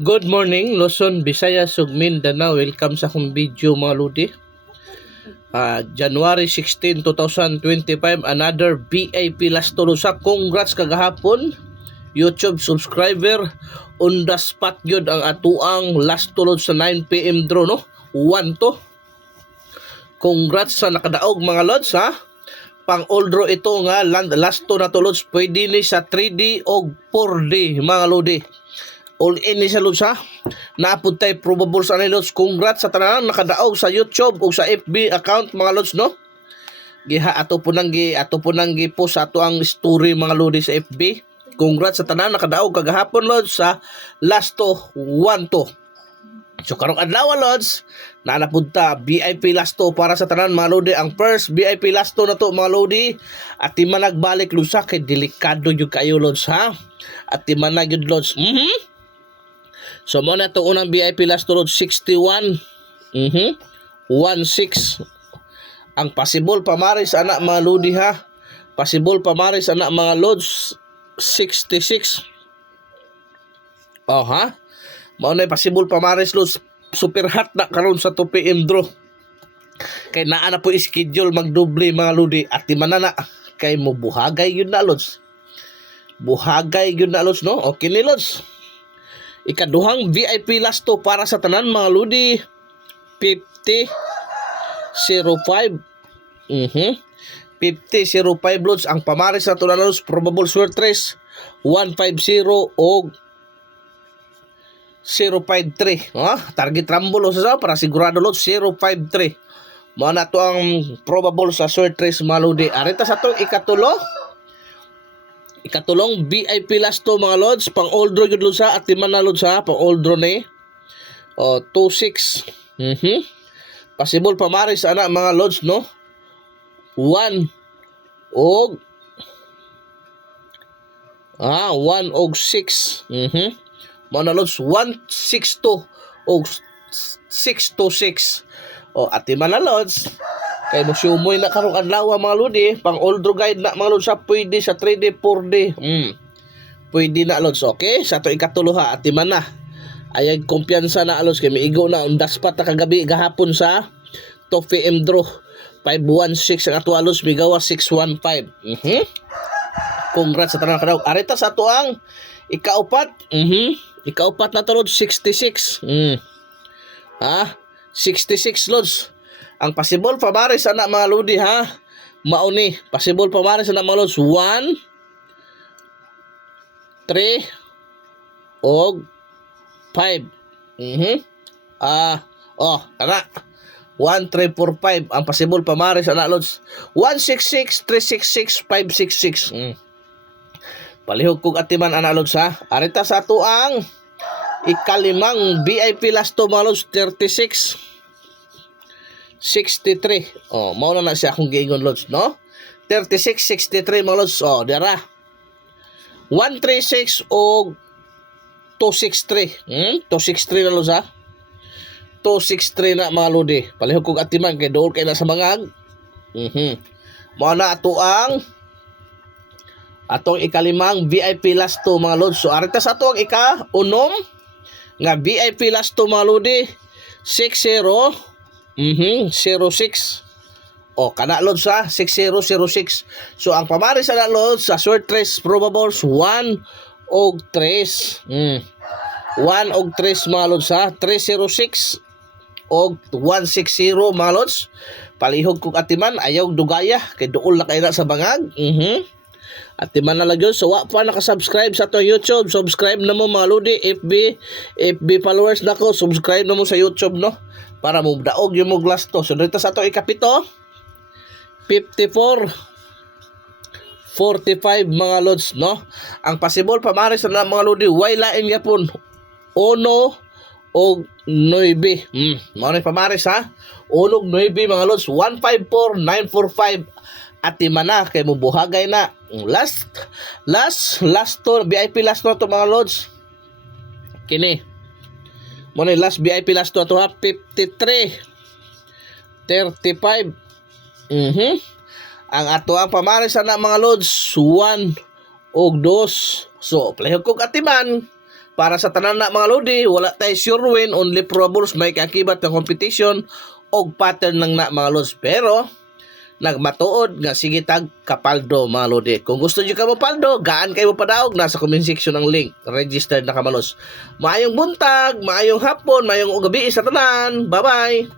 Good morning, Luzon, Visayas, ug Mindanao. Welcome sa akong video mga ludi. January 16, 2025, another VIP last tulusa. Congrats kagahapon, YouTube subscriber. On the spot yun ang atuang last tulod sa 9 PM draw, no? 1 to. Congrats sa nakadaog mga lods, ha? Pang all draw ito nga last to na tulods. Pwede ni sa 3D o 4D mga lodi. All in ni sa lods, ha? Naapod tayo probable sa lods. Congrats sa tanan nakadaog sa YouTube o sa FB account mga lods, no? Giha ato po nang gi post ato ang story mga lodi sa FB. Congrats sa tanan nakadaog kagahapon lods sa last to 1 to. So karong adlaw lods, naanapunta VIP last to para sa tanan mga lodi. Ang first VIP last to na to mga lodi. At di man nagbalik lusa kay delikado yung kayo lods, ha? At di man nagyud lods. So mo na to unang VIP last to lods 61. 16. Ang possible pamaris anak mga lodi, ha? Possible pamaris anak mga lods 66. Oh, ha? Mao na possible pamaris lods. Super hot na karon sa 2 PM draw. Kay naa na po schedule magdoble mga lodi. At di man na kay mo buhagay yun na lods. Buhagay yun na lods, no? Okay ni lods. Ikaduhang VIP last to para sa tanan mga lodi 50-05. 50-05 lods. Ang pamaris sa tunan lods probable short race 150 o 053. Target rumble sa para sigurado lods 053. Mao na to ang probable sa short race mga lodi. Arita sa to ikatulong VIP last to mga lods. Pang all draw yun lods, ha? At lima na lods, ha? Pang all draw ni 26. Possible pamaris anak mga lods, no? 1 og 1 og 6. Mao na lods 162 og 626. At lima na lods. Kay mo sumoy na karong adlaw mga lodi, pang all draw guide na mga lods, sa pwede sa 3D 4D. Pwede na lods, okay? Sa to ikatulo, ha, at lima na. Ay kumpiyansa na lods kay miigo na on the spot na kagabi gahapon sa 2 PM draw 516 ang ato lods, migawa 615. Congrats sa tanan kadaog. Arita sa ato ang ikaupat. Ikaupat na to lods 66. 66 lods. Ang possible pamaris anak mga lodi, ha? Mauni. Possible pamaris anak mga lods 1, 3 og 5. Kana 1, 3, 4, 5. Ang possible pamaris anak lods 166, 366, 566. Palihog kong atiman anak lods, ha? Arita sa ato ang ikalimang VIP last to mga lods 36 63. Mao na siya akong giingon lods, no? 36 63 mga lods. Dira 136 o 263. 263 na lods, ha? 263 na mga lodi. Palihog kong atiman kay dool kay na sa mangag. Mao na ato ang atong ikalimang VIP last to mga lods. So arita sa ato ang ika-unom nga VIP last to mga lodi 60 06. Kana lods, ha? 6006. So ang pamaris sa lods sa short race probables 1 og 3. 1 og 3 mga lods, ha? 306 og 160 mga lods. Palihog kong atiman ayaw dugaya kay duol na kayo na sa bangag. At di man na lang yun. So wa pa nakasubscribe sa itong YouTube, subscribe na mo mga lodi. FB followers na ko, subscribe na mo sa YouTube, no? Para mo daog yung mo glass to. So dito sa itong ikapito 54 45 mga lods, no? Ang possible pamaris na mga lodi way lain yapon 1 o 9. Mao ni pamaris, ha? 1 og 9 mga lods 154 945. At lima na kay mo buhagay na. Last to VIP last to mga lods. Kini. Mo ni last VIP last to 53 35. Ang ato ang pamaris na mga lods 1 og 2. So, plehog kog atiman Para sa tanan na mga lodi, wala tay sure win, only probables may kakibat ng competition og pattern ng na mga lods. Pero nagmatuod nga sige tag kapaldo mga lodi. Kung gusto niyo ka mo paldo, gaan kayo mo padaog, nasa comment section ang link. Registered na kamalos. Maayong buntag, maayong hapon, maayong gabi sa tanan. Bye-bye.